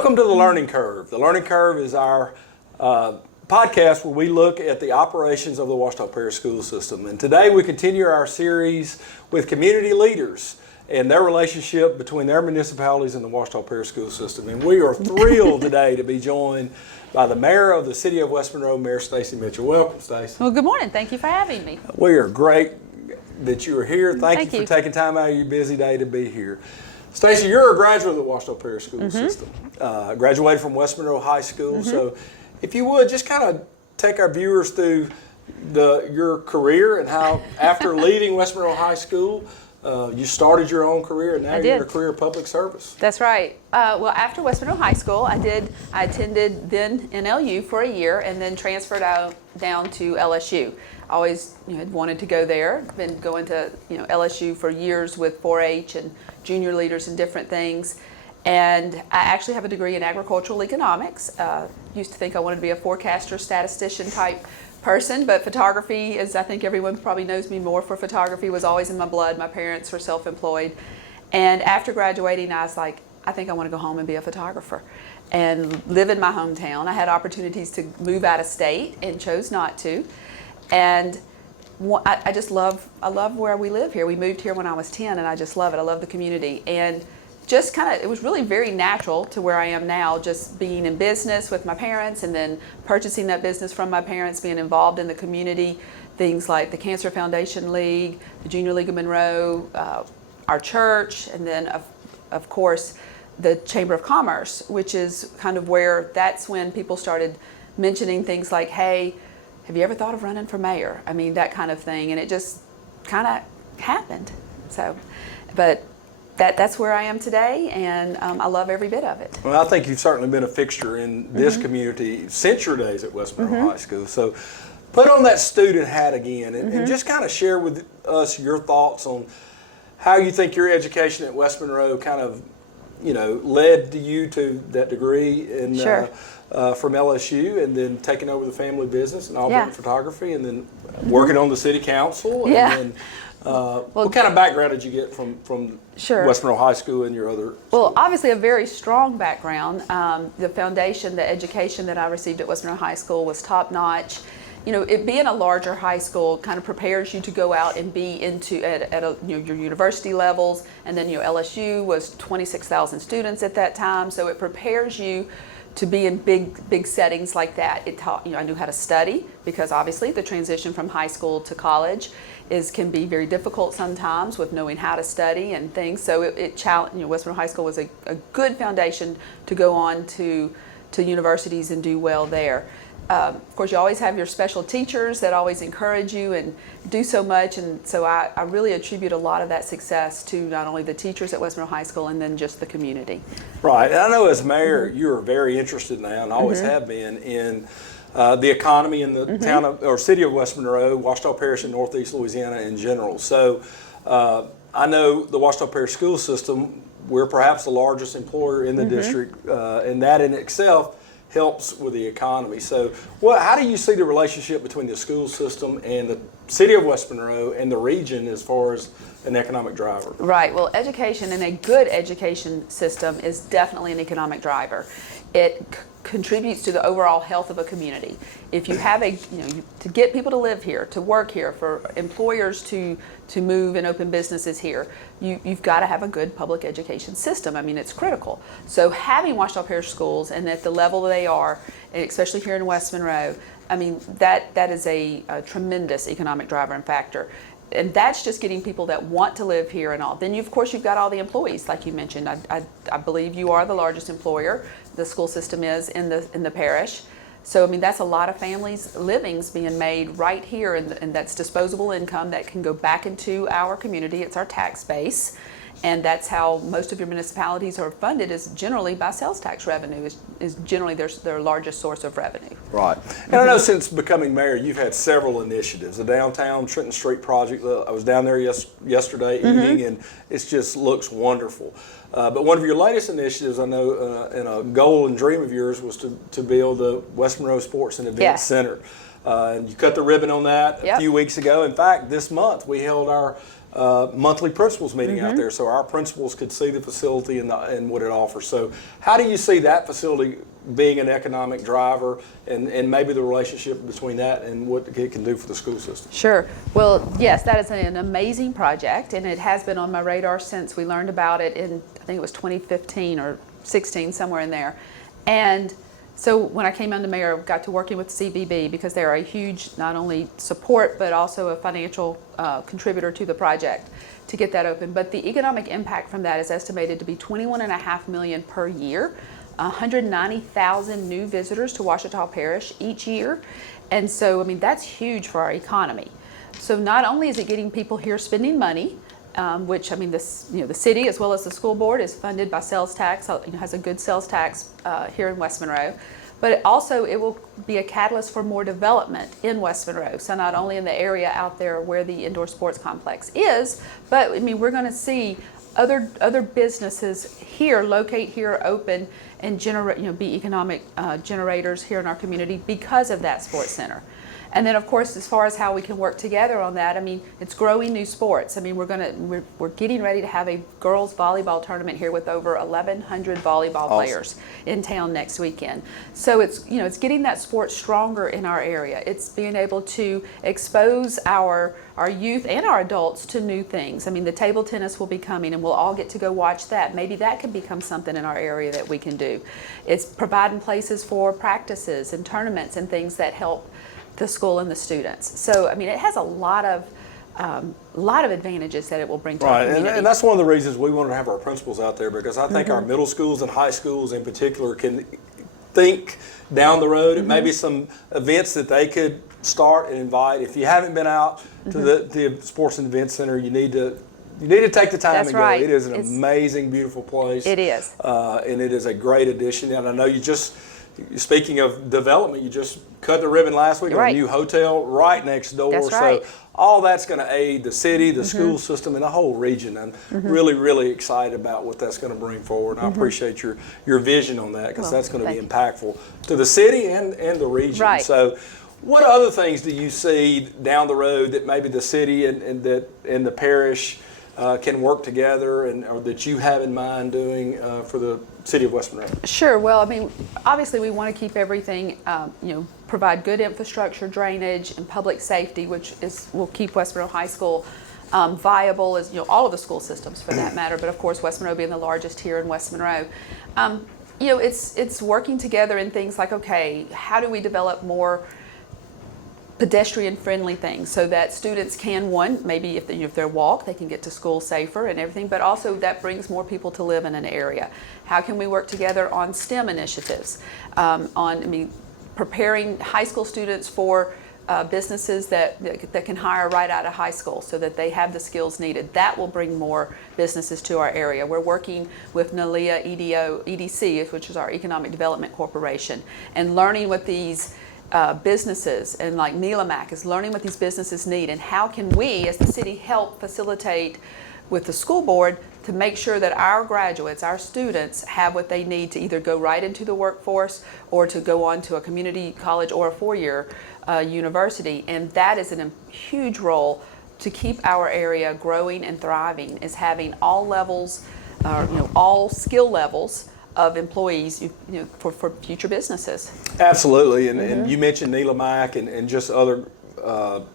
Welcome to The Learning Curve. The Learning Curve is our podcast where we look at the operations of the Ouachita Parish School System. And today we continue our series with community leaders and their relationship between their municipalities and the Ouachita Parish School System. And we are thrilled today to be joined by the mayor of the city of West Monroe, Mayor Staci Mitchell. Welcome, Staci. Well, good morning. Thank you for having me. We are great that you are here. Thank you you for taking time out of your busy day to be here. Staci, you're a graduate of the Ouachita Parish School System. Graduated from West Monroe High School. So if you would, just kind of take our viewers through your career and how after leaving West Monroe High School, you started your own career and now you're in a career of public service. That's right. Well, after West Monroe High School, I attended then NLU for a year and then transferred out down to LSU. I always had wanted to go there. Been going to LSU for years with 4-H and junior leaders and different things. And I actually have a degree in agricultural economics. Used to think I wanted to be a forecaster, statistician type person, but photography, as I think everyone probably knows me more for photography, was always in my blood. My parents were self-employed. And after graduating, I was like, I think I want to go home and be a photographer and live in my hometown. I had opportunities to move out of state and chose not to. And I just love where we live here. We moved here when I was 10 and I just love it. I love the community. And just it was really very natural to where I am now, just being in business with my parents and then purchasing that business from my parents, being involved in the community, things like the Cancer Foundation League, the Junior League of Monroe, our church, and then of course the Chamber of Commerce, which is kind of where that's when people started mentioning things like, hey, have you ever thought of running for mayor? I mean, that kind of thing. And it just kind of happened. So, but that's where I am today, and I love every bit of it. Well, I think you've certainly been a fixture in this community since your days at West Monroe High School. So put on that student hat again and just kind of share with us your thoughts on how you think your education at West Monroe kind of, led you to that degree in, from LSU and then taking over the family business and all photography and then working on the city council. And then, what kind of background did you get from West Monroe High School and your other schools? Well, obviously a very strong background. The foundation, the education that I received at West Monroe High School was top notch. It being a larger high school kind of prepares you to go out and be at your university levels, and then LSU was 26,000 students at that time, so it prepares you to be in big settings like that. It taught I knew how to study, because obviously the transition from high school to college can be very difficult sometimes with knowing how to study and things. So it challenged. West Monroe High School was a good foundation to go on to universities and do well there. Of course, you always have your special teachers that always encourage you and do so much, and so I really attribute a lot of that success to not only the teachers at West Monroe High School and then just the community. Right, and I know as mayor you're very interested now and always have been in the economy in the town of, or city of West Monroe, Ouachita Parish, and Northeast Louisiana in general. So I know the Ouachita Parish School System, we're perhaps the largest employer in the district, and that in itself helps with the economy. So how do you see the relationship between the school system and the city of West Monroe and the region as far as an economic driver? Right. Well, education and a good education system is definitely an economic driver. It contributes to the overall health of a community. If you have to get people to live here, to work here, for employers to move and open businesses here, you've got to have a good public education system. I mean, it's critical. So having Ouachita Parish schools, and at the level they are, especially here in West Monroe, I mean, that is a tremendous economic driver and factor. And that's just getting people that want to live here and all. Then of course you've got all the employees, like you mentioned. I believe you are the largest employer. The school system is in the parish. So I mean, that's a lot of families' livings being made right here, and that's disposable income that can go back into our community. It's our tax base. And that's how most of your municipalities are funded, is generally by sales tax revenue, is generally their largest source of revenue. Right. And I know since becoming mayor, you've had several initiatives. The downtown Trenton Street project, I was down there yesterday evening, and it just looks wonderful. But one of your latest initiatives, I know, and a goal and dream of yours, was to build the West Monroe Sports and Events Center. And you cut the ribbon on that a few weeks ago. In fact, this month we held our monthly principals meeting out there, so our principals could see the facility and what it offers. So how do you see that facility being an economic driver, and maybe the relationship between that and what it can do for the school system? Sure. Well, yes, that is an amazing project, and it has been on my radar since we learned about it in, I think it was 2015 or 16, somewhere in there. And so when I came on the mayor, I got to working with CVB because they're a huge, not only support, but also a financial contributor to the project to get that open. But the economic impact from that is estimated to be $21.5 million per year, 190,000 new visitors to Ouachita Parish each year. And so, I mean, that's huge for our economy. So not only is it getting people here spending money, which, I mean, this, the city as well as the school board is funded by sales tax, has a good sales tax here in West Monroe, but it will be a catalyst for more development in West Monroe. So not only in the area out there where the indoor sports complex is, but I mean, we're going to see other businesses here, locate here, open, and generate, be economic generators here in our community because of that sports center. And then, of course, as far as how we can work together on that, I mean, it's growing new sports. I mean, we're getting ready to have a girls volleyball tournament here with over 1,100 volleyball players in town next weekend. So it's getting that sport stronger in our area. It's being able to expose our youth and our adults to new things. I mean, the table tennis will be coming, and we'll all get to go watch that. Maybe that can become something in our area that we can do. It's providing places for practices and tournaments and things that help the school and the students. So, I mean, it has a lot of advantages that it will bring to our community. And that's one of the reasons we want to have our principals out there, because I think our middle schools and high schools in particular can think down the road at maybe some events that they could start and invite. If you haven't been out to the Sports and Event Center, you need to take the time That's and go. right. It is an amazing, beautiful place. It is. And it is a great addition. And I know speaking of development, you just cut the ribbon last week on a new hotel right next door. That's right. So all that's going to aid the city, the school system, and the whole region. I'm really, really excited about what that's going to bring forward. And I appreciate your vision on that, because that's going to be impactful to the city and the region. Right. So what other things do you see down the road that maybe the city and the parish can work together, or that you have in mind doing for the city of West Monroe? Sure. Well, I mean, obviously we want to keep everything, provide good infrastructure, drainage, and public safety, which will keep West Monroe High School viable as all of the school systems for that matter. But of course, West Monroe being the largest here in West Monroe, it's working together in things like, okay, how do we develop more pedestrian-friendly things so that students can, maybe if they walk, they can get to school safer and everything, but also that brings more people to live in an area. How can we work together on STEM initiatives, preparing high school students for businesses that can hire right out of high school so that they have the skills needed. That will bring more businesses to our area. We're working with NALEA EDC, which is our Economic Development Corporation, and learning what these businesses, and like NELAMAC is learning what these businesses need, and how can we as the city help facilitate with the school board to make sure that our graduates, our students, have what they need to either go right into the workforce or to go on to a community college or a four-year university. And that is a huge role to keep our area growing and thriving, is having all levels, all skill levels of employees, for future businesses. Absolutely, and you mentioned NELAMAC and just other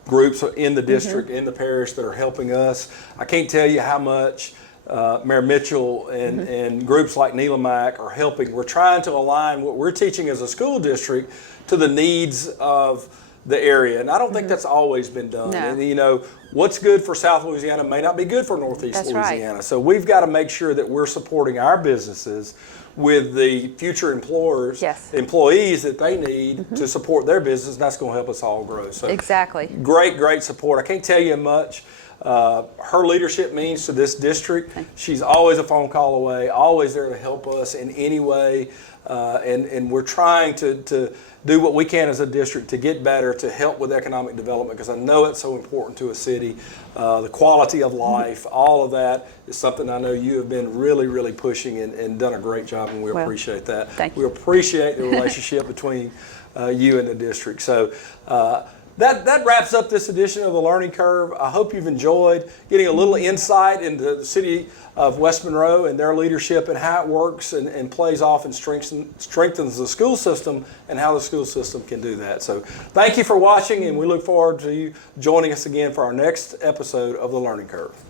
groups in the district, in the parish, that are helping us. I can't tell you how much Mayor Mitchell and groups like NELAMAC are helping. We're trying to align what we're teaching as a school district to the needs of the area, and I don't think that's always been done. No. And what's good for South Louisiana may not be good for Northeast Louisiana. Right. So we've got to make sure that we're supporting our businesses with the future employees that they need to support their business. And that's going to help us all grow. So exactly. Great support. I can't tell you how much her leadership means to this district. She's always a phone call away, always there to help us in any way. And we're trying to do what we can as a district to get better, to help with economic development, because I know it's so important to a city. The quality of life, all of that is something I know you have been really, really pushing and done a great job, and we appreciate that. Thank you. We appreciate the relationship between you and the district. So that wraps up this edition of the Learning Curve. I hope you've enjoyed getting a little insight into the city of West Monroe and their leadership and how it works and plays off and strengthens the school system and how the school system can do that. So thank you for watching, and we look forward to you joining us again for our next episode of the Learning Curve.